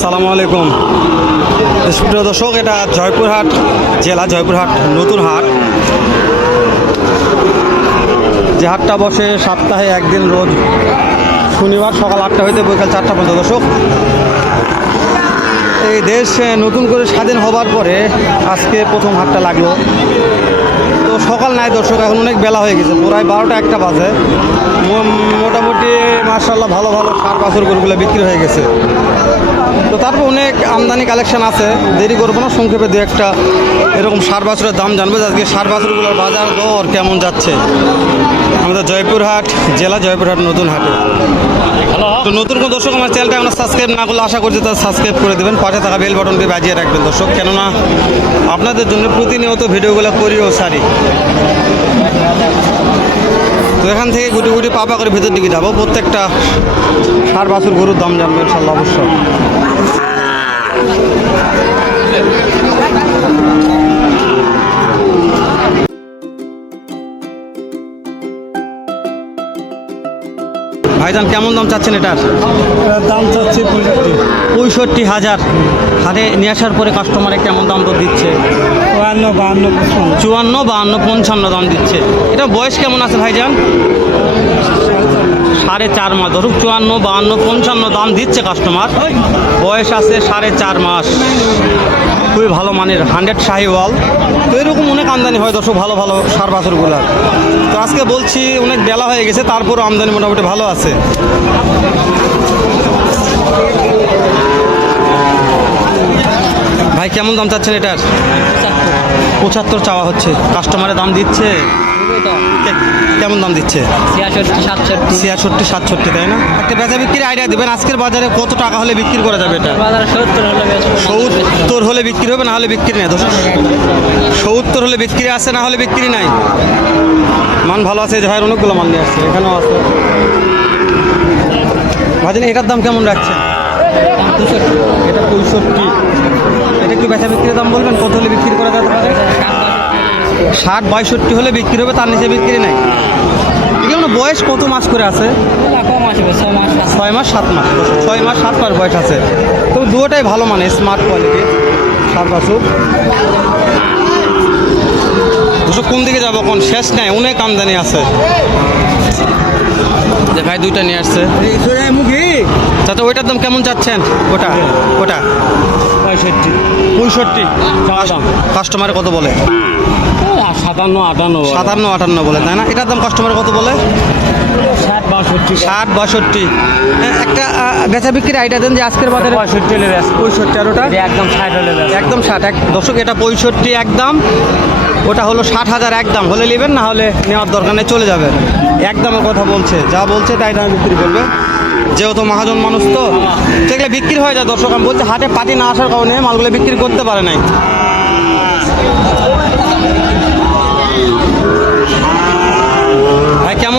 সালামু আলাইকুম। প্রিয় দর্শক, এটা জয়পুরহাট জেলা, জয়পুরহাট নতুন হাট। যে হাটটা বসে সপ্তাহে একদিন রোজ শনিবার সকাল আটটা হইতে বিকাল চারটা পর্যন্ত। দর্শক, এই দেশ নতুন করে স্বাধীন হবার পরে আজকে প্রথম হাটটা লাগল। সকাল নাই দর্শক, এখন অনেক বেলা হয়ে গেছে। প্রায় বারোটা একটা বাজে। মোটামুটি মার্শাল্লাহ ভালো ভালো সার বাছর গরুগুলো বিক্রি হয়ে গেছে। তো তারপর অনেক আমদানি কালেকশন আছে। দেরি করব না, সংক্ষেপে দু একটা এরকম সার বাছুরের দাম জানব যে আজকে সার বাছুরগুলোর বাজার দর কেমন যাচ্ছে। আমাদের জয়পুরহাট, জেলা জয়পুরহাট, নতুন হাটে। তো নতুন কোনো দর্শক আমার চ্যানেলটা আমরা সাবস্ক্রাইব না করলে আশা করছি তারা সাবস্ক্রাইব করে দেবেন। পাশে থাকা বেল বাটনটি বাজিয়ে রাখবেন দর্শক। কেননা আপনাদের জন্য প্রতিনিয়ত ভিডিওগুলো করিও সারি। তো এখান থেকে গুটি গুটি পাপা করে ভেতর দিকে যাব। প্রত্যেকটা সার বাছুর গরুর দাম জানব ইনশাল্লাহ অবশ্যই। ভাইজান কেমন দাম চাচ্ছেন এটার? দাম চাচ্ছি পঁয়ষট্টি। হাজার। হাটে নিয়ে আসার পরে কাস্টমারে কেমন দাম তো দিচ্ছে? চুয়ান্ন বাহান্ন চুয়ান্ন বাহান্ন পঞ্চান্ন দাম দিচ্ছে। এটা বয়স কেমন আছে ভাইজান? সাড়ে চার মাস। ধরুক চুয়ান্ন বাহান্ন পঞ্চান্ন দাম দিচ্ছে কাস্টমার বয়স আছে সাড়ে চার মাস। খুবই ভালো মানের হান্ড্রেড শাহিওয়াল তো এরকম অনেক আমদানি হয় দর্শক ভালো ভালো সার বাছরগুলো। তো আজকে বলছি অনেক বেলা হয়ে গেছে তারপরও আমদানি মোটামুটি ভালো আছে। ভাই কেমন দাম চাচ্ছেন এটার? পঁচাত্তর চাওয়া হচ্ছে। কাস্টমারের দাম দিচ্ছে। কেমন দাম দিচ্ছে? ছিয়াষট্টি সাতষট্টি। তাই না? একটা বেচা বিক্রির আইডিয়া দেবেন। আজকের বাজারে কত টাকা হলে বিক্রি করা যাবে এটা? সত্তর হলে বিক্রি হবে না হলে বিক্রি নেই সত্তর হলে বিক্রি আছে না হলে বিক্রি নাই। মান ভালো আছে যে অনেকগুলো মান নিয়ে আসছে এখানেও আছে। ভাজেন এটার দাম কেমন রাখছেন? এটা পঁয়ষট্টি। এটা কি বেচা বিক্রির দাম বলবেন? কত হলে বিক্রি করা পারে ষাট বাষট্টি হলে বিক্রি হবে, তার নিচে বিক্রি নাই। বয়স কত মাস করে আছে? ছয় মাস, সাত মাস। ছয় মাস, সাত মাস বয়স আছে। তবে দুটোটাই ভালো মানে স্মার্ট কোয়ালিটি সাত বছর। দুশো কোন দিকে যাব কোন শেষ নাই, অনেক আমদানি আছে। ভাই দুইটা নিয়ে আসছে। চাচা ওইটার দাম কেমন চাচ্ছেন? ওটা ওটা। পঁয়ষট্টি। পঁয়ষট্টি? কাস্টমারে কত বলে? সাতান্ন আটান্ন সাতান্ন আটান্ন বলে তাই না? এটার দাম কাস্টমারে কত বলে? ষাট বাষট্টি। ষাট বাষট্টি। একটা বেচা বিক্রির আইডিয়া দেন যে আজকের বাজারে পঁয়ষট্টি হলে পঁয়ষট্টি আর ওটা? একদম ষাট হলে একদম ষাট। এক দর্শক এটা পঁয়ষট্টি একদম। ওটা হলো ষাট হাজার একদম। হলে নেবেন না হলে নেওয়ার দরকার নেই চলে যাবে। একদমের কথা বলছে। যা বলছে তাই দামে বিক্রি করবে। যেহেতু মহাজন মানুষ তো, সেগুলো বিক্রি হয়ে যায় দর্শক। আমি বলছি, হাটে পাতি না আসার কারণে মালগুলো বিক্রি করতে পারে নাই।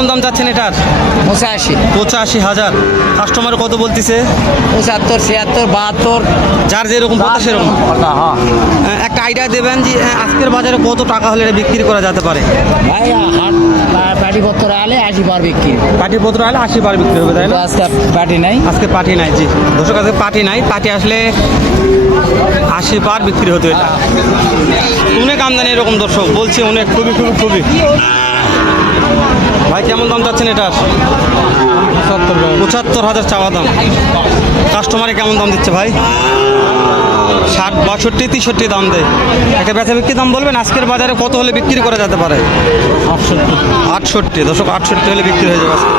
কেমন দাম চাচ্ছেন এটার? পঁচাশি। পঁচাশি হাজার। কাস্টমার কত বলতেছে? পঁচাত্তর ছিয়াত্তর বাহাত্তর। যার যেরকম কথা সেরকম। হ্যাঁ। একটা আইডিয়া দেবেন যে আজকের বাজারে কত টাকা হলে এটা বিক্রি করা যেতে পারে? ভাই হাট পাটি পত্র আলে আশি বার বিক্রি পাটি পত্র হলে আশি বার বিক্রি হবে তাই না? আজকে পাটি নাই। আজকে পাটি নাই জি। দর্শক আজকে পাটি নাই। পাটি আসলে আশি বার বিক্রি হতো এটা। অনেক আমদানি এরকম দর্শক বলছি অনেক খুবই খুবই খুবই। ভাই, কেমন দাম চাচ্ছেন এটার পঁচাত্তর হাজার চাওয়া দাম। কাস্টমারে কেমন দাম দিচ্ছে ভাই? ষাট, বাষট্টি, তেষট্টি দাম দেয়। একটা বেচা বিক্রি দাম বলবেন? আজকের বাজারে কত হলে বিক্রি করা যেতে পারে? আটষট্টি। আটষট্টি দশক আটষট্টি হলে বিক্রি হয়ে যাবে আজকে।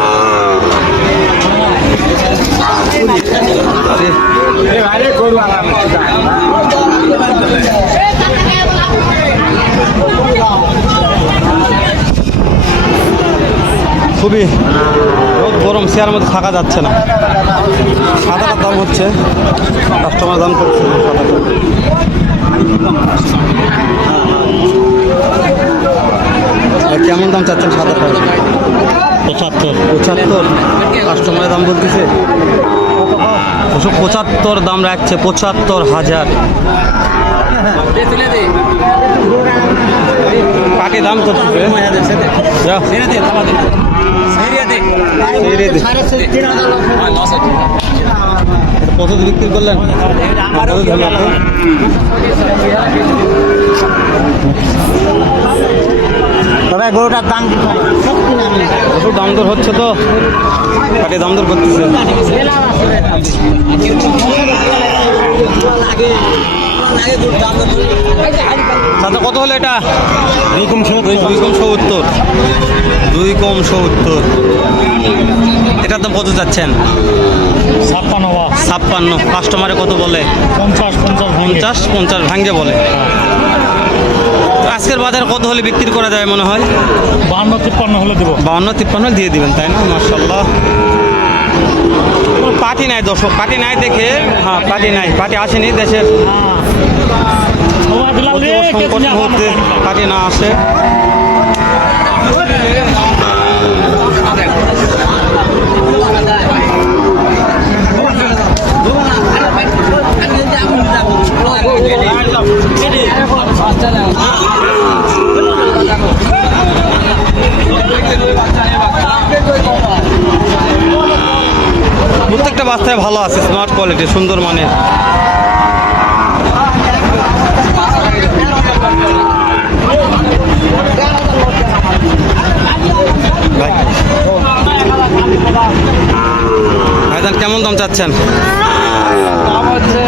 খুবই রোদ গরম চেয়ার মধ্যে থাকা যাচ্ছে না। সাদাটার দাম হচ্ছে কাস্টমার দাম করছে কেমন দাম চাচ্ছেন সাদাটা? পঁচাত্তর। পঁচাত্তর? কাস্টমারের দাম বলতেছে। ওসব পঁচাত্তর দাম রাখছে পঁচাত্তর হাজার। পাটি দাম দে। কত বিক্রি করলেন? তবে গরুটার দাম প্রচুর দাম দর হচ্ছে তো। কাটে দাম দর করতেছে। সাথে কত হলো এটা? দুই কম দুই কম সত্তর। দুই কম সত্তর। এটার দাম কত যাচ্ছেন ছাপ্পান্ন ছাপ্পান্ন। কাস্টমারে কত বলে? পঞ্চাশ পঞ্চাশ পঞ্চাশ পঞ্চাশ ভাঙ্গে বলে। আজকের বাজার কত হলে বিক্রি করা যায় মনে হয়? বান্ন তিপ্পান্ন হলে দেবো। বাউন্ন তিপ্পান্ন দিয়ে দিবেন তাই না? মার্শাল্লাহ পার্টি নাই দর্শক পার্টি নাই দেখে হ্যাঁ পার্টি নাই পার্টি আসেনি দেশের মুহূর্তে পার্টি না আসে। বাচ্চায় ভালো আছে স্মার্ট কোয়ালিটি সুন্দর মানের। কেমন দাম চাচ্ছেন? দাম হচ্ছে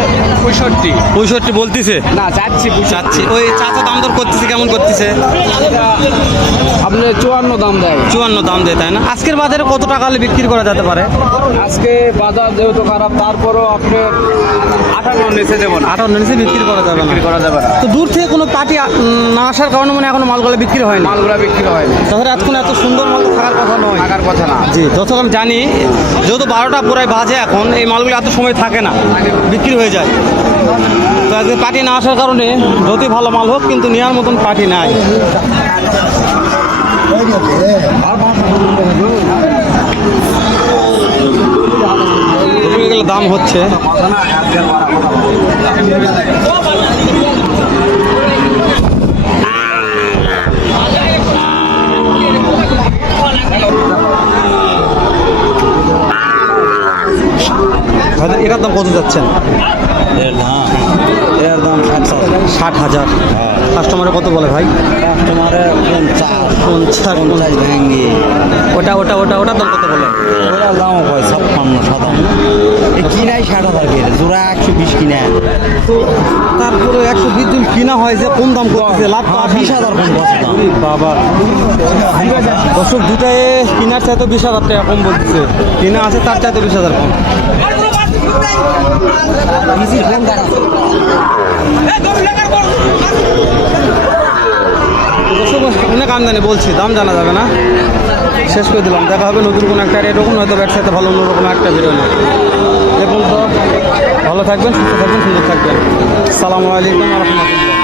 পঁয়ষট্টি। পঁয়ষট্টি বলতিছে? না যাচ্ছি চাচ্ছি। ওই চাচা দাম দর করতেছে কেমন করতেছে? আপনি চুয়ান্ন দাম দেয়। চুয়ান্ন দাম দেয় তাই না? আজকের বাজারে কত টাকা হলে বিক্রি করা যেতে পারে? আজকে বাজার যেহেতু খারাপ তারপরও আপনি আটান্ন নিচে দেবো না। আঠারো নিচে বিক্রি করা যাবে না। বিক্রি করা যাবে না। তো দূর থেকে কোনো পার্টি না আসার কারণে মানে এখনও মালগুলো বিক্রি হয় না মালগুলা বিক্রি হয় না তাহলে এখন এত সুন্দর মাল থাকার কথা নয়। থাকার কথা না। জি যতক্ষণ জানি যেহেতু বারোটা পুরাই বাজে এখন এই মালগুলো এত সময় থাকে না। বিক্রি হয়ে যায়। তো আজকে পার্টি না আসার কারণে যতই ভালো মাল হোক, কিন্তু নেওয়ার মতন পার্টি নাই। দাম হচ্ছে। এটার দাম কত যাচ্ছেন? এর দাম এর দাম ষাট হাজার। কাস্টমারে কত বলে ভাই? কাস্টমারে পঞ্চাশ। পঞ্চাশ পঞ্চাশ। ভাঙে। ওটা ওটা ওটা ওটার দাম কত বলে? ওরা দাম হয় ছাপ্পান্ন সাতান্ন। কিনাই ষাট হাজার করে জোড়া একশো বিশ কিনা। তারপরে একশো বিশ জন কিনা হয় যে কম দাম করতেছে লাভ তো বিশ হাজার কম বাবা। দর্শক দুটায় কিনার চাইতে বিশ হাজার টাকা কম বলতেছে। কিনা আছে তার চাইতে বিশ হাজার কম। অনেক আমদানি বলছি, দাম জানা যাবে না? শেষ করে দিলাম। দেখা হবে নতুন কোনো একটা এরকম হয়তো ব্যবসাতে ভালো অন্যরকম একটা ভিডিও না দেখুন তো, ভালো থাকবেন, সুস্থ থাকবেন, সুন্দর থাকবেন। সালামু আলাইকুম রহমতুল্লাহ।